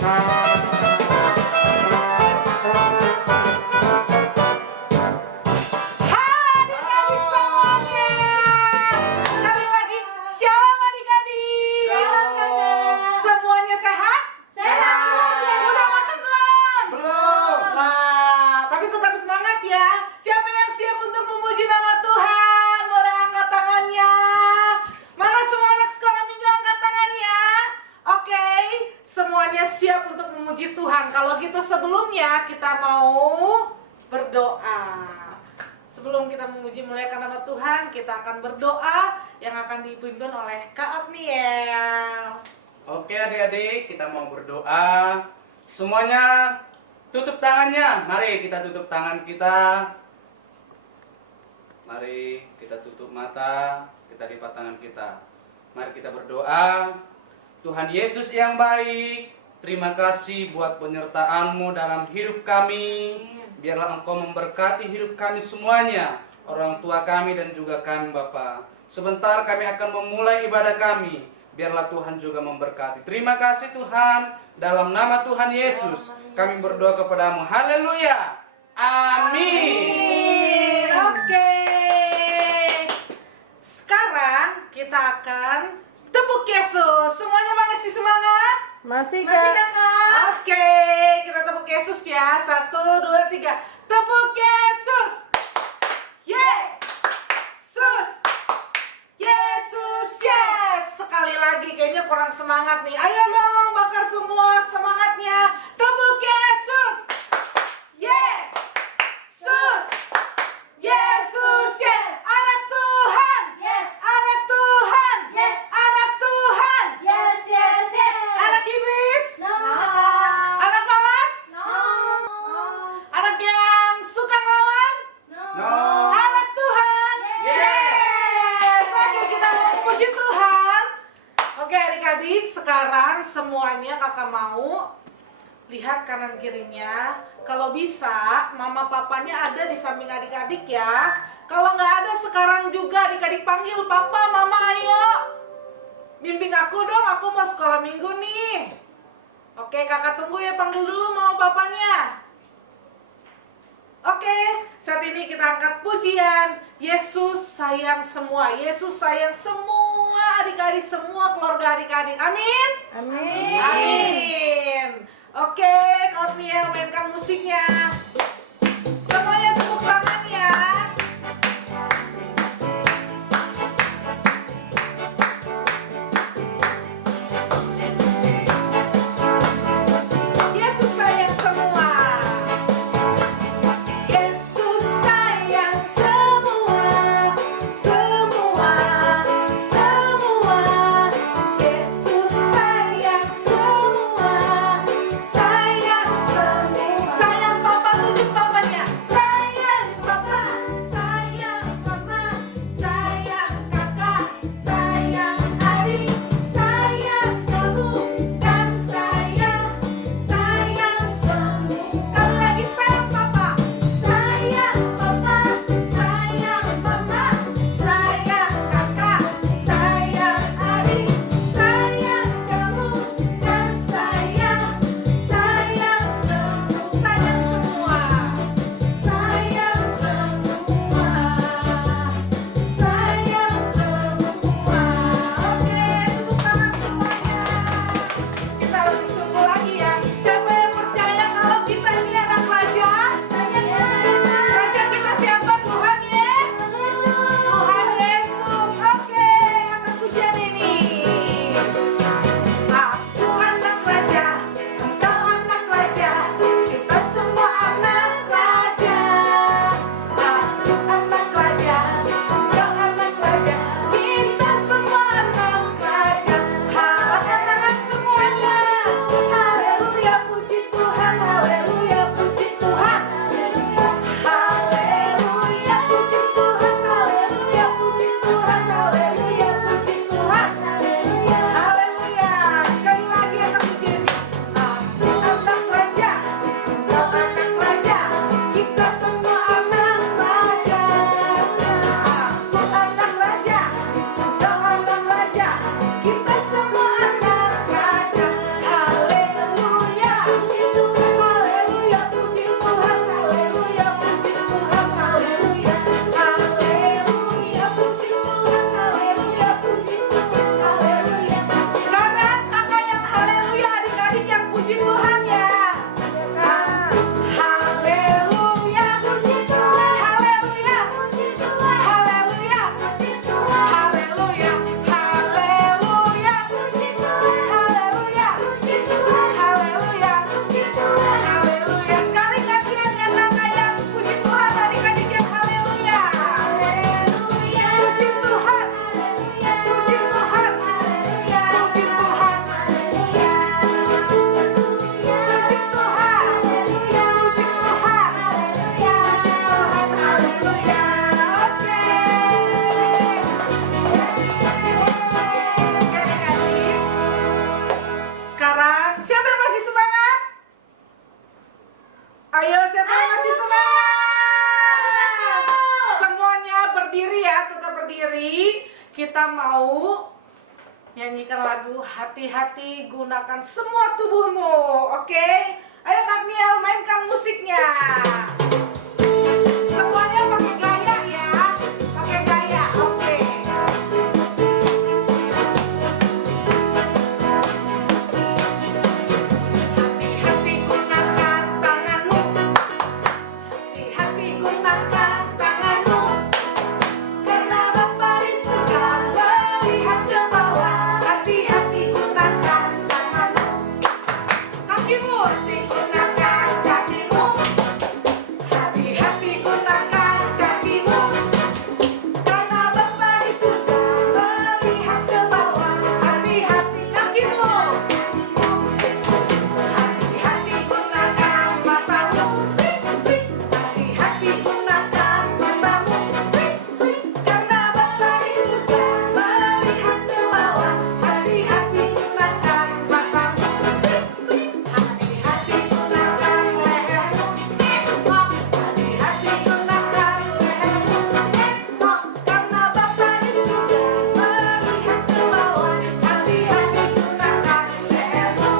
adik-adik semuanya. Sekali lagi, shalom adik-adik. Shalom, Kakak. Semuanya sehat? Sehat. Udah makan belum? Belum. Nah, tapi tetap semangat ya. Siapa yang siap untuk memuji nama Tuhan? Boleh angkat tangannya. Mana semua anak sekolah minggu angkat tangannya? Oke, semuanya siap untuk memuji Tuhan. Kalau gitu sebelumnya kita mau berdoa. Sebelum kita memuji muliakan nama Tuhan, kita akan berdoa yang akan dipimpin oleh Kak Otniel. Oke adik-adik, kita mau berdoa. Semuanya tutup tangannya. Mari kita tutup tangan kita. Mari kita tutup mata. Kita lipat tangan kita. Mari kita berdoa. Tuhan Yesus yang baik, terima kasih buat penyertaan-Mu dalam hidup kami. Biarlah Engkau memberkati hidup kami semuanya, orang tua kami dan juga kami Bapa. Sebentar kami akan memulai ibadah kami. Biarlah Tuhan juga memberkati. Terima kasih Tuhan. Dalam nama Tuhan Yesus kami berdoa kepadamu. Haleluya. Amin. Oke. Sekarang kita akan tepuk Yesus. Semuanya masih semangat? Masih, Masih Kak. Kakak? Oke, kita tepuk Yesus ya. 1, 2, 3. Tepuk Yesus. Yesus. Yesus, yes. Sekali lagi kayaknya kurang semangat nih. Ayo dong, bakar semua semangatnya. Tepuk Yesus. Yesus. Yesus, yes. Anak Tuhan. Yes. Anak Tuhan. Yes. Anak Tuhan. Yes, yes, yes. Anak iblis. No. Anak malas. No. Anak yang suka ngelawan. No. Anak Tuhan. Yes. Oke, kita mau puji Tuhan. Oke adik-adik, sekarang semuanya kakak mau lihat kanan kirinya. Kalau bisa, mama papanya ada di samping adik-adik ya. Kalau nggak ada sekarang juga adik-adik panggil papa, mama ayo. Bimbing aku dong, aku mau sekolah minggu nih. Oke, kakak tunggu ya, panggil dulu mama papanya. Oke, saat ini kita angkat pujian. Yesus sayang semua. Yesus sayang semua adik-adik, semua keluarga adik-adik. Amin. Amin. Amin. Oke, Otniel mainkan musiknya. Semuanya tepuk tangan ya. Yesus sayang semua. Yesus sayang semua, semua, semua. Yesus sayang semua, sayang semua. Sayang papa mau nyanyikan lagu Hati-hati Gunakan Semua Tubuhmu. Oke? Ayo Kak Niel, mainkan musiknya. Semuanya pakai gaya ya. Pakai gaya. Oke. Hati-hati gunakan tanganmu. Hati-hati gunakan tanganmu. Karena Bapa di surga melihat ke bawah. Hati-hati gunakan tanganmu. Kakimu, hati gunakan kakimu. Hati-hati gunakan kakimu. Karena Bapa di surga melihat ke bawah. Hati-hati kakimu. Hati-hati gunakan matamu. Hati-hati gunakan matamu. Karena Bapa di surga melihat ke bawah. Hati-hati gunakan matamu. Hati-hati gunakan lehermu. Hati-hati gunakan lehermu. Karena Bapa di surga melihat ke bawah. Hati-hati gunakan lehermu.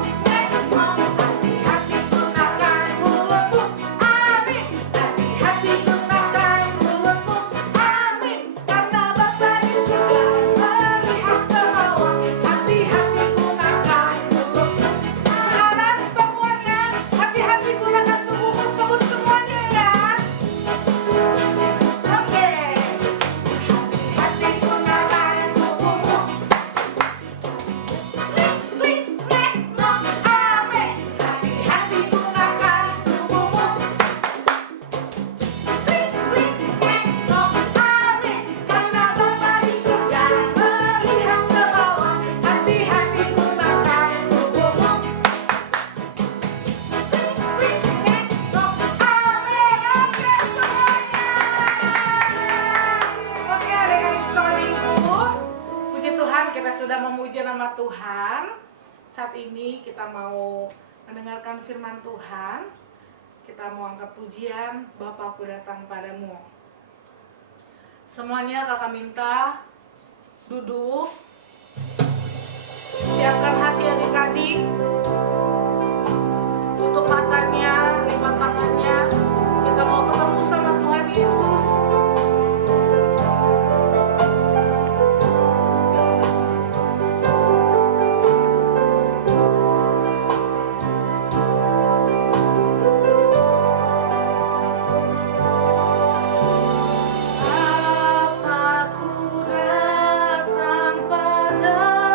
Hati-hati gunakan mulutmu. Amin. Hati-hati gunakan mulutmu. Amin. Karena Bapa di surga melihat ke bawah. Hati-hati gunakan mulutmu. Sekarang semuanya, hati-hati gunakan tubuhmu. Sebut semuanya ya. Oke. Hati-hati gunakan tubuhmu. Amin. Hati-hati gunakan tubuhmu. Amin. Karena Bapa di surga melihat ke bawah. Hati-hati gunakan tubuhmu. Amin. Oke semuanya. Oke adik-adik sekolah minggu. Puji Tuhan kita sudah memuji nama Tuhan. Saat ini kita mau mendengarkan firman Tuhan. Kita mau angkat pujian Bapakku datang padamu. Semuanya kakak minta duduk. Siapkan hati adik-adik. Tutup matanya, lipat tangannya. Kita mau ketemu sama Tuhan Yesus. Bapakku datang padamu.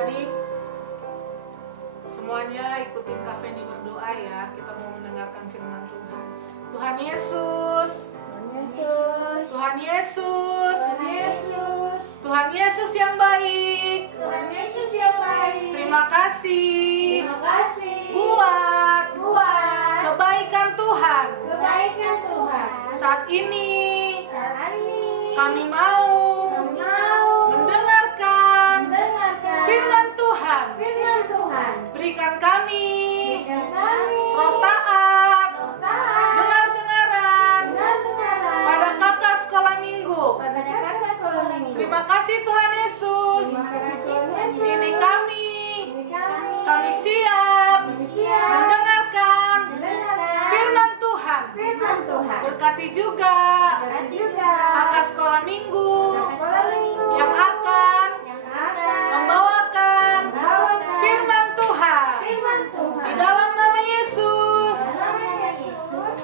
adik-adik, semuanya ikutin Kak Feni berdoa ya. Kita mau mendengarkan firman Tuhan. Tuhan Yesus, Tuhan Yesus, Tuhan Yesus yang baik. Terima kasih buat kebaikan Tuhan. Saat ini kami mau mendengarkan firman Tuhan. Berikan kami roh taat, dengar-dengaran pada kakak sekolah minggu. Terima kasih Tuhan Yesus. Ini kami siap mendengarkan firman Tuhan. Berkati juga kakak sekolah minggu yang akan membawakan firman Tuhan. Di dalam nama Yesus.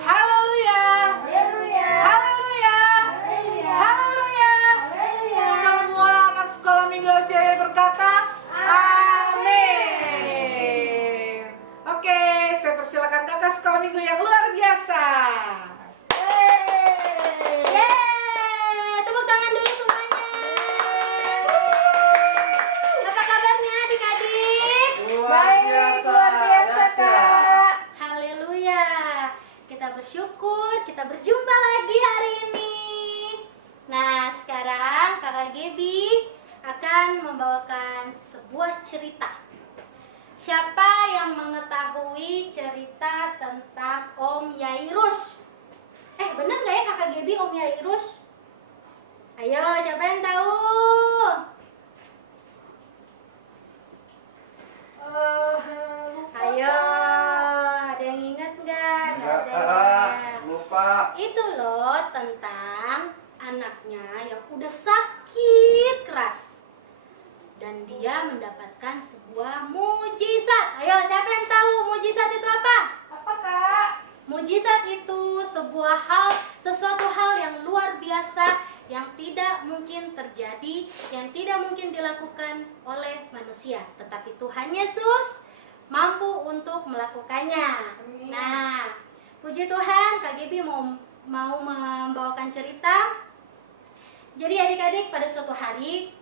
Haleluya. Haleluya. Haleluya. Semua anak sekolah minggu saya berkata amin. Oke, saya persilakan kakak sekolah minggu yang luar biasa. Tepuk tangan dulu semuanya. Apa kabarnya adik-adik? Luar biasa, dahsyat. Haleluya. Kita bersyukur kita berjumpa lagi hari ini. Nah, sekarang Kakak Gebi akan membawakan sebuah cerita. Siapa yang mengetahui cerita tentang Om Yairus? Bener gak ya Kakak Gebi Om Yairus? Ayo, siapa yang tahu? Ayo, ada yang ingat nggak? Nggak ada. Lupa. Itu loh tentang anaknya yang udah sakit keras dan dia mendapatkan sebuah mujizat. Ayo, siapa yang tahu mujizat itu apa? Apa Kak? Mujizat itu sesuatu hal yang luar biasa yang tidak mungkin terjadi, yang tidak mungkin dilakukan oleh manusia, tetapi Tuhan Yesus mampu untuk melakukannya. Nah, puji Tuhan, Kak Gebi mau membawakan cerita. Jadi adik-adik, pada suatu hari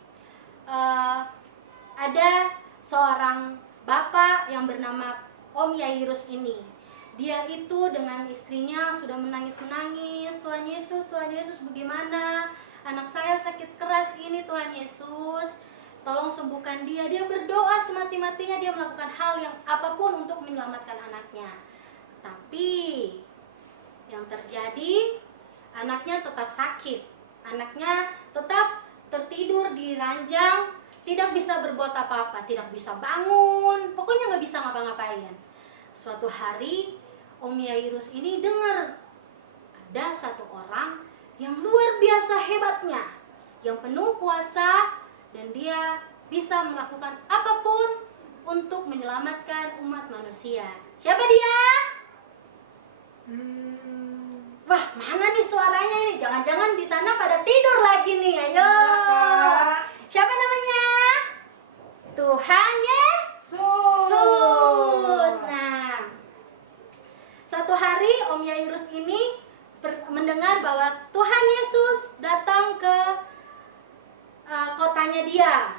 ada seorang bapak yang bernama Om Yairus ini. Dia itu dengan istrinya sudah menangis-menangis, Tuhan Yesus, bagaimana? Anak saya sakit keras ini, Tuhan Yesus. Tolong sembuhkan dia. Dia berdoa semati-matinya, dia melakukan hal yang apapun untuk menyelamatkan anaknya. Tapi yang terjadi, anaknya tetap sakit. Anaknya tetap tertidur di ranjang, tidak bisa berbuat apa-apa, tidak bisa bangun, pokoknya nggak bisa ngapa-ngapain. Suatu hari Om Yairus ini dengar ada satu orang yang luar biasa hebatnya, yang penuh kuasa, dan dia bisa melakukan apapun untuk menyelamatkan umat manusia. Siapa dia? Wah, mana nih suaranya ini? Jangan-jangan di sana pada tidur lagi nih. Ayo. Siapa namanya? Tuhan Yesus. Nah, suatu hari Om Yairus ini mendengar bahwa Tuhan Yesus datang ke kotanya dia,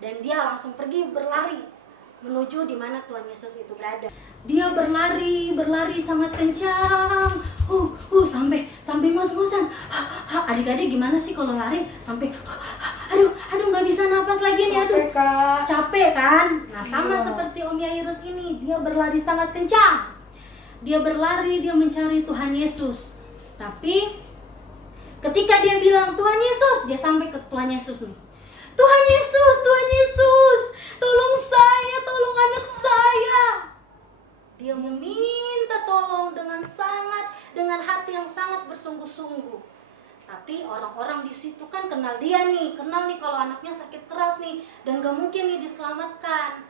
dan dia langsung pergi berlari menuju di mana Tuhan Yesus itu berada. Dia berlari sangat kencang. Sampai ngos-ngosan. Adik-adik gimana sih kalau lari sampai aduh nggak bisa napas lagi nih, aduh. Capek kan? Nah, sama seperti Om Yairus ini, dia berlari sangat kencang. Dia berlari, dia mencari Tuhan Yesus. Tapi ketika dia bilang Tuhan Yesus, dia sampai ke Tuhan Yesus nih. Tuhan Yesus, tolong saya, tolong anak saya. Dia meminta tolong dengan hati yang sangat bersungguh-sungguh. Tapi orang-orang di situ kan kenal nih kalau anaknya sakit keras nih dan gak mungkin nih diselamatkan.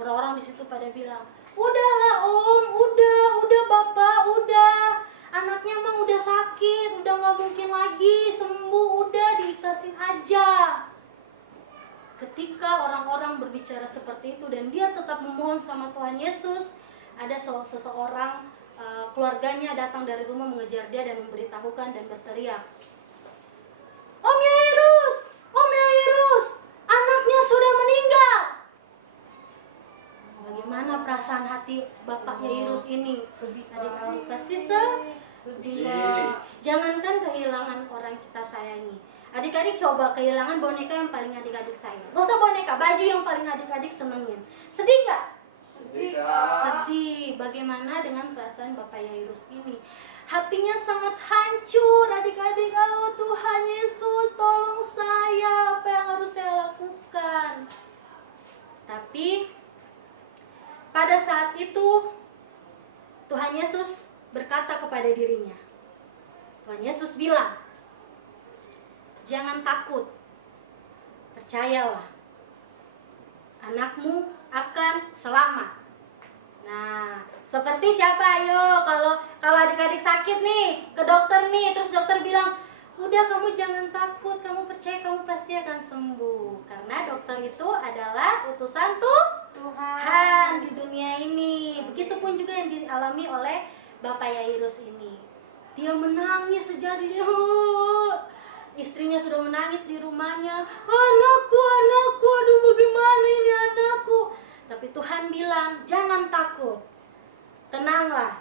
Orang-orang di situ pada bilang, udahlah Om, udah Bapak, udah. Anaknya mah udah sakit, udah gak mungkin lagi sembuh, udah diikhlasin aja. ketika orang-orang berbicara seperti itu dan dia tetap memohon sama Tuhan Yesus, ada seseorang keluarganya datang dari rumah mengejar dia dan memberitahukan dan berteriak, Om Yairus, Om Yairus, anaknya sudah meninggal. Bagaimana perasaan hati Bapak Yairus ini? Adik-adik pasti sedih. Jangankan kehilangan orang kita sayangi. Adik-adik coba kehilangan boneka yang paling adik-adik sayang. Gak usah boneka, baju yang paling adik-adik senengin. Sedih nggak? Sedih. Bagaimana dengan perasaan Bapak Yairus ini? Hatinya sangat hancur, adik-adik. Oh Tuhan Yesus, tolong saya, apa yang harus saya lakukan? Tapi pada saat itu Tuhan Yesus berkata kepada dirinya. Tuhan Yesus bilang, jangan takut, percayalah, anakmu akan selamat. Nah, seperti siapa? Ayo, kalau adik-adik sakit nih, ke dokter nih, terus dokter bilang, udah kamu jangan takut, kamu percaya kamu pasti akan sembuh. Karena dokter itu adalah utusan Tuhan di dunia ini. Begitupun juga yang dialami oleh Bapak Yairus ini. Dia menangis sejadinya. Istrinya sudah menangis di rumahnya. Anakku, aduh bagaimana ini anakku. Tapi Tuhan bilang, jangan takut. Tenanglah,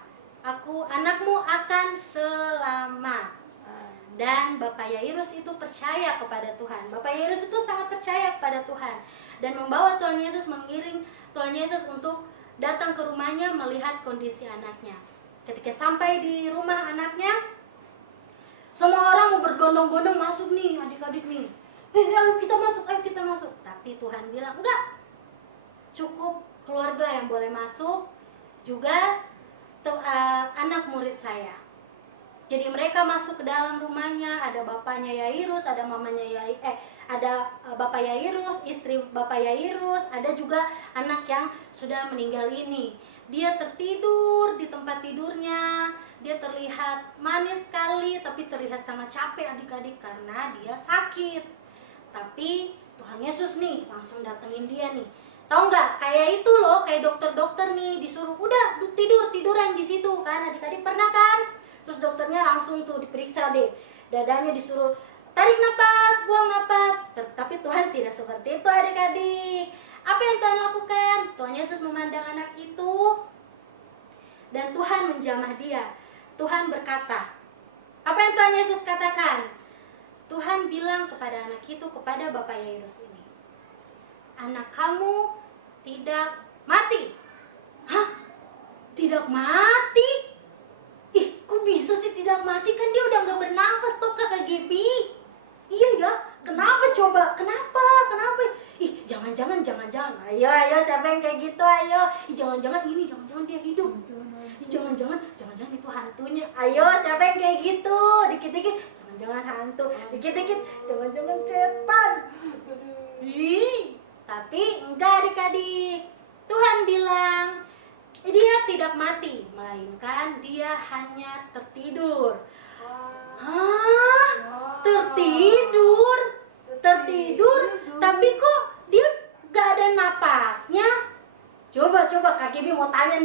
anakmu akan selamat. Dan Bapak Yairus itu percaya kepada Tuhan. Bapak Yairus itu sangat percaya kepada Tuhan. Dan membawa Tuhan Yesus, mengiring Tuhan Yesus untuk datang ke rumahnya melihat kondisi anaknya. Ketika sampai di rumah anaknya, semua orang mau berbondong-bondong masuk nih, adik-adik nih. Ayo kita masuk. Tapi Tuhan bilang, enggak. Cukup keluarga yang boleh masuk, juga anak murid saya. Jadi mereka masuk ke dalam rumahnya, ada bapaknya Yairus, ada mamanya ada bapak Yairus, istri bapak Yairus, ada juga anak yang sudah meninggal ini. Dia tertidur di tempat tidurnya, dia terlihat manis sekali, tapi terlihat sangat capek adik-adik karena dia sakit. Tapi Tuhan Yesus nih langsung datengin dia nih. Tahu nggak? Kayak itu loh, kayak dokter-dokter nih disuruh udah tiduran di situ kan, adik-adik pernah kan? Terus dokternya langsung tuh diperiksa deh, dadanya disuruh tarik napas, buang napas. Tapi Tuhan tidak seperti itu adik-adik. Apa yang Tuhan lakukan? Tuhan Yesus memandang anak itu dan Tuhan menjamah dia. Tuhan berkata, apa yang Tuhan Yesus katakan? Tuhan bilang kepada anak itu, kepada Bapak Yairus ini, anak kamu tidak mati. Hah? Tidak mati? Ih, kok bisa sih tidak mati? Kan dia udah gak bernafas toh Kakak Gebi. Iya ya, kenapa coba? Kenapa? Ih, jangan-jangan. Ayo, siapa yang kayak gitu? Ayo. Ih, jangan-jangan dia hidup. Ih, jangan-jangan itu hantunya. Ayo, siapa yang kayak gitu? Dikit-dikit, jangan-jangan hantu. Dikit-dikit, jangan-jangan setan. Ih, tapi enggak adik-adik. Tuhan bilang, dia tidak mati, melainkan dia hanya tertidur. Hah? Tertidur? Tapi kok dia gak ada napasnya? Coba Kak Gebi mau tanya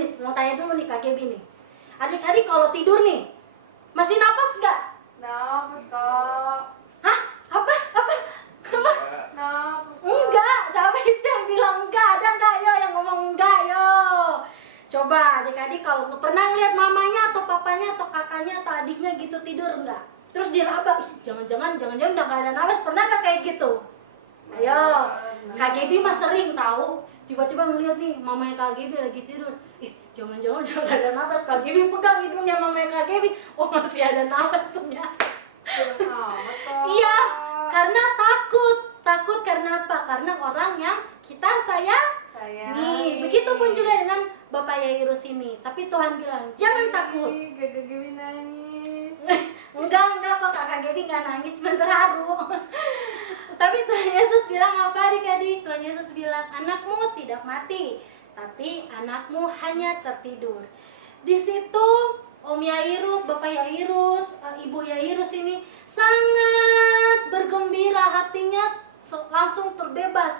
dulu nih Kak Gebi nih. Adik-adik kalau tidur nih, masih napas gak? Napas kak. Hah? Apa? Napas. Enggak, siapa itu yang bilang enggak? Ada enggak? Yo yang ngomong enggak, yo. Coba adik-adik kalau pernah ngeliat mamanya atau papanya atau kakaknya atau adiknya gitu tidur enggak? Terus diraba, jangan-jangan udah gak ada nafas. Pernah gak kayak gitu? Ayo, Kak Gebi mah sering tahu. Tiba-tiba ngeliat nih mamanya Kak Gebi lagi tidur. Jangan-jangan udah gak ada nafas. Kak Gebi pegang hidungnya mamanya Kak Gebi. Oh, masih ada nafas ternyata. Iya, karena takut karena apa? Karena orang yang kita sayangi. Begitupun juga dengan Bapak Yairus ini. Tapi Tuhan bilang, jangan takut. Kakak Gebi nangis. Enggak kok Kakak Gebi nggak nangis, cuma terharu. Tapi Tuhan Yesus bilang apa adik-adik? Tuhan Yesus bilang, anakmu tidak mati, tapi anakmu hanya tertidur. Di situ Om Yairus, Bapak Yairus, Ibu Yairus ini sangat bergembira, hatinya langsung terbebas.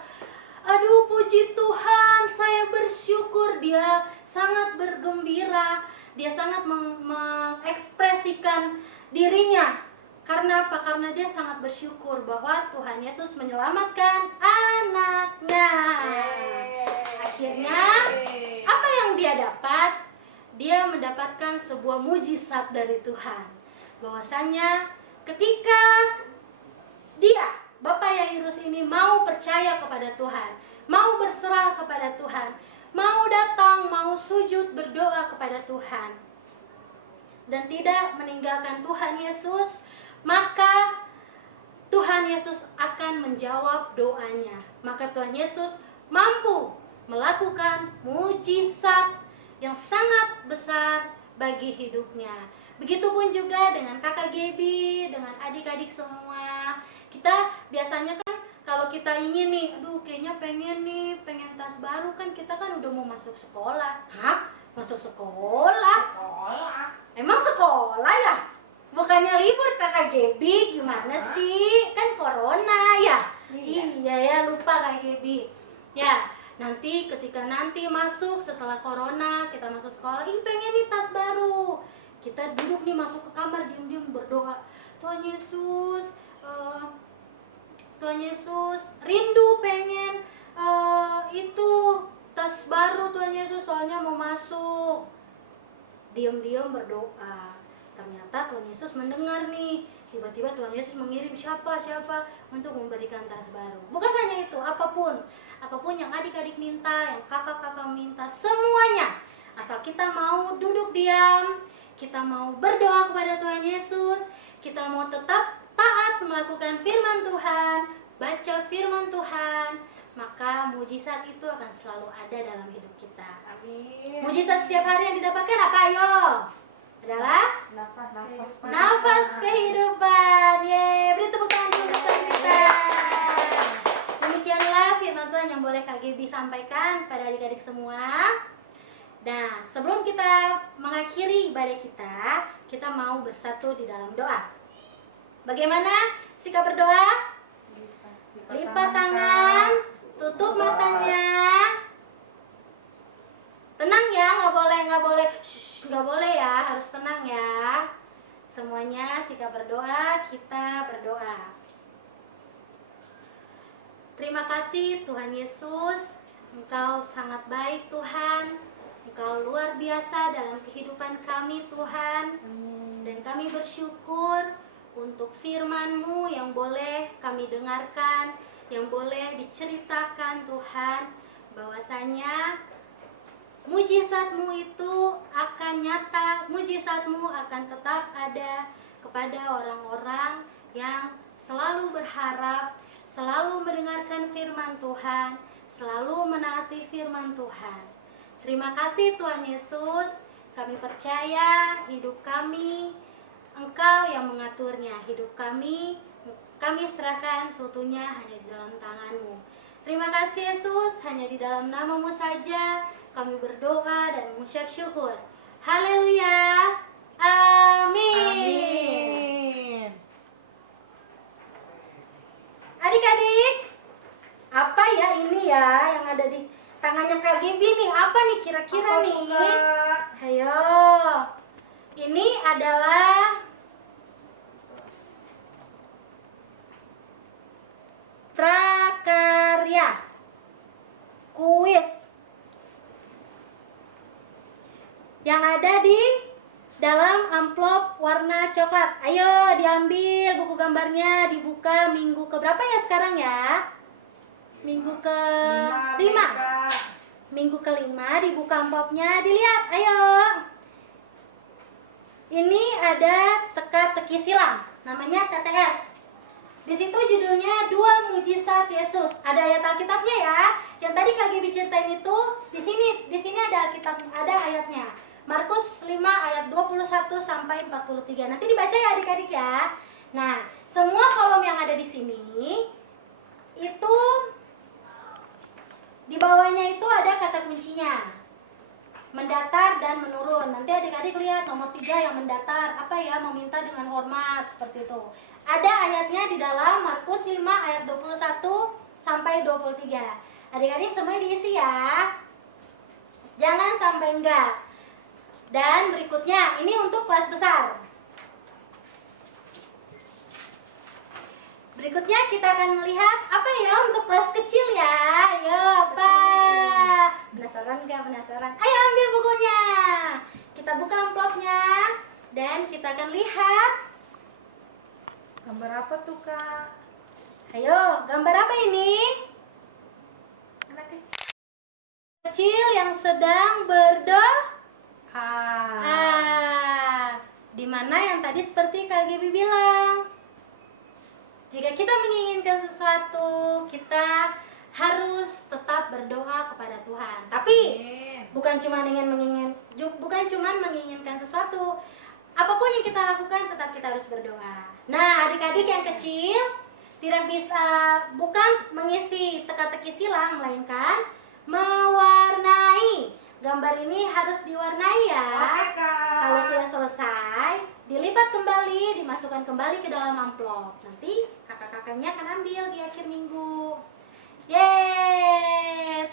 Aduh, puji Tuhan, saya bersyukur. Dia sangat bergembira, dia sangat mengekspresikan dirinya. Karena apa? Karena dia sangat bersyukur bahwa Tuhan Yesus menyelamatkan anaknya. Akhirnya, apa yang dia dapat? Dia mendapatkan sebuah mujizat dari Tuhan. Bahwasanya ketika dia, Bapak Yairus ini mau percaya kepada Tuhan, mau berserah kepada Tuhan, mau datang, mau sujud berdoa kepada Tuhan, dan tidak meninggalkan Tuhan Yesus, maka Tuhan Yesus akan menjawab doanya. Maka Tuhan Yesus mampu melakukan mujizat yang sangat besar bagi hidupnya. Begitupun juga dengan kakak Gaby, dengan adik-adik semua. Kita biasanya kan kalau kita ingin nih, aduh kayaknya pengen tas baru, kan kita kan udah mau masuk sekolah. Hah? Masuk sekolah? Emang sekolah ya? Bukannya libur kakak Gaby, gimana sih? Kan corona ya? Iya ya, lupa kakak Gaby. Ya, nanti ketika nanti masuk setelah corona, kita masuk sekolah, pengen nih tas baru. Kita duduk nih, masuk ke kamar, diam-diam berdoa, Tuhan Yesus, Tuhan Yesus, rindu pengen itu tas baru Tuhan Yesus, soalnya mau masuk. Diam-diam berdoa. Ternyata Tuhan Yesus mendengar nih. Tiba-tiba Tuhan Yesus mengirim siapa untuk memberikan tas baru. Bukan hanya itu, apapun yang adik-adik minta, yang kakak-kakak minta, semuanya. Asal kita mau duduk diam, kita mau berdoa kepada Tuhan Yesus, kita mau tetap taat melakukan firman Tuhan, baca firman Tuhan, maka mujizat itu akan selalu ada dalam hidup kita. Amin. Mujizat setiap hari yang didapatkan apa? Ayo, adalah nafas kehidupan. Yeay, beri tepuk tangan dulu untuk Tuhan kita. Demikianlah firman Tuhan yang boleh Kak Gaby sampaikan pada adik-adik semua. Nah, sebelum kita mengakhiri ibadah kita mau bersatu di dalam doa. Bagaimana sikap berdoa? Lipat tangan, tutup matanya. Tenang ya, nggak boleh ya, harus tenang ya. Semuanya sikap berdoa, kita berdoa. Terima kasih Tuhan Yesus, Engkau sangat baik Tuhan. Engkau luar biasa dalam kehidupan kami Tuhan. Dan kami bersyukur untuk firman-Mu yang boleh kami dengarkan, yang boleh diceritakan Tuhan, bahwasanya mujizat-Mu itu akan nyata, mujizat-Mu akan tetap ada kepada orang-orang yang selalu berharap, selalu mendengarkan firman Tuhan, selalu menaati firman Tuhan. Terima kasih Tuhan Yesus, kami percaya hidup kami, Engkau yang mengaturnya. Hidup kami serahkan seutuhnya hanya di dalam tangan-Mu. Terima kasih Yesus, hanya di dalam nama-Mu saja kami berdoa dan mengucap syukur. Haleluya, amin. Adik-adik, apa ya ini ya yang ada di tangannya Kak Gaby nih? Apa nih kira-kira nih? Ayo, ini adalah prakarya kuis yang ada di dalam amplop warna coklat. Ayo diambil buku gambarnya, dibuka minggu ke berapa ya sekarang ya? Minggu ke 5. Minggu ke-5 dibuka amplopnya, dilihat. Ayo. Ini ada teka-teki silang, namanya TTS. Di situ judulnya 2 Mujizat Yesus. Ada ayat Alkitabnya ya. Yang tadi Kak Gaby ceritain itu di sini ada Alkitab, ada ayatnya. Markus 5 ayat 21 sampai 43. Nanti dibaca ya adik-adik ya. Nah, semua kolom yang ada di sini itu di bawahnya itu ada kata kuncinya. Mendatar dan menurun. Nanti adik-adik lihat nomor 3 yang mendatar. Apa ya? Meminta dengan hormat, seperti itu. Ada ayatnya di dalam Markus 5 ayat 21 sampai 23. Adik-adik semuanya diisi ya. Jangan sampai enggak. Dan berikutnya, ini untuk kelas besar. Berikutnya kita akan melihat apa ya untuk kelas kecil ya. Ayo apa? Penasaran nggak? Penasaran? Ayo ambil bukunya. Kita buka amplopnya dan kita akan lihat. Gambar apa tuh, Kak? Ayo, gambar apa ini? Anak Kecil yang sedang berdoa. Di mana yang tadi seperti Kak Gaby bilang, jika kita menginginkan sesuatu, kita harus tetap berdoa kepada Tuhan. Tapi bukan cuma menginginkan sesuatu, apapun yang kita lakukan tetap kita harus berdoa. Nah, adik-adik yang kecil tidak bisa bukan mengisi teka-teki silang, melainkan mewarnai. Gambar ini harus diwarnai ya. Oke, Kak. Kalau sudah selesai, dilipat kembali, dimasukkan kembali ke dalam amplop. Nanti kakak-kakaknya akan ambil di akhir minggu. Yeay!